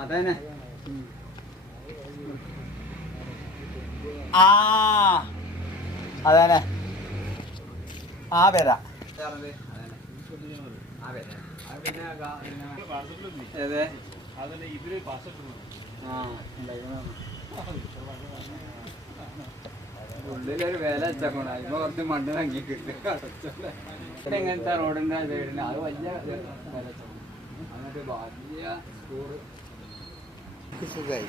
അതന്നെ. ആ അതന്നെ. ആ പേരാ. ആ ഏതേ ആ ഉള്ളിലൊരു വില വെച്ചോണം അതിപ്പോ കുറച്ച് മണ്ണ് തങ്ങി കിട്ടും എങ്ങനത്തെ റോഡിന്റെ സൈഡിന് അത് വലിയ വില എന്നിട്ട് വലിയ സ്കൂർ സുഖമായി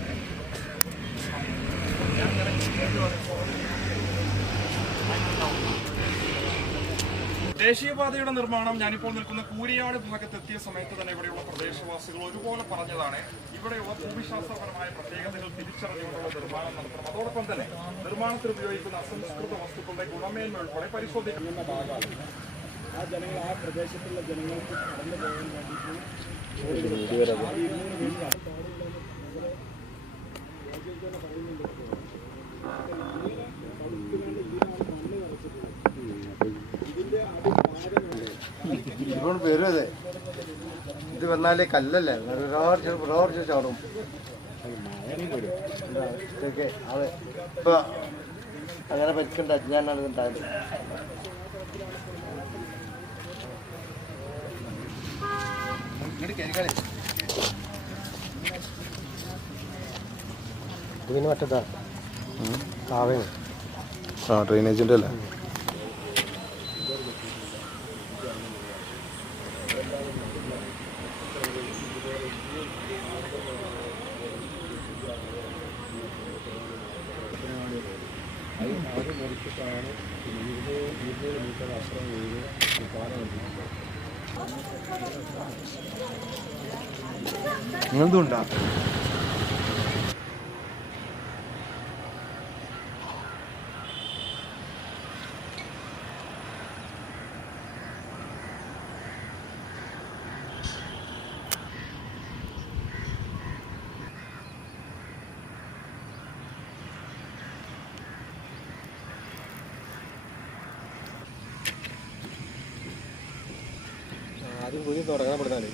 ദേശീയപാതയുടെ നിർമ്മാണം ഞാനിപ്പോൾ നിൽക്കുന്ന കൂരിയാട് ഭാഗത്തെത്തിയ സമയത്ത് തന്നെ ഇവിടെയുള്ള പ്രദേശവാസികൾ ഒരുപോലെ പറഞ്ഞതാണ് ഇവിടെയുള്ള ഭൂമിശാസ്ത്രപരമായ പ്രത്യേകതകൾ തിരിച്ചറിഞ്ഞുകൊണ്ടുള്ള നിർമ്മാണം നടത്തണം. അതോടൊപ്പം തന്നെ നിർമ്മാണത്തിൽ ഉപയോഗിക്കുന്ന അസംസ്കൃത വസ്തുക്കളുടെ ഗുണമേന്മ ഉൾപ്പെടെ പരിശോധിക്കുന്ന ഭാഗമാണ് ആ ജനങ്ങൾ ആ പ്രദേശത്തുള്ള ജനങ്ങൾക്ക് കടന്നു പോകാൻ വേണ്ടിയിട്ട് ഇതുകൊണ്ട് വരും അതെ. ഇത് വന്നാലേ കല്ലല്ലേ? ചാടും. എന്താ, ഇതൊക്കെ ആൾ ഇപ്പൊ അങ്ങനെ പറ്റിക്കണ്ട അജ്ഞാനാണ് ഉണ്ടായത് ഇതിന് മറ്റേതാ? കാവയാണ് ആ ഡ്രെയിനേജിന്റെ അല്ലേ? ഇങ്ങനത്തുണ്ടാ ആദ്യം കുഴി തുടങ്ങണം പെടുന്നാലേ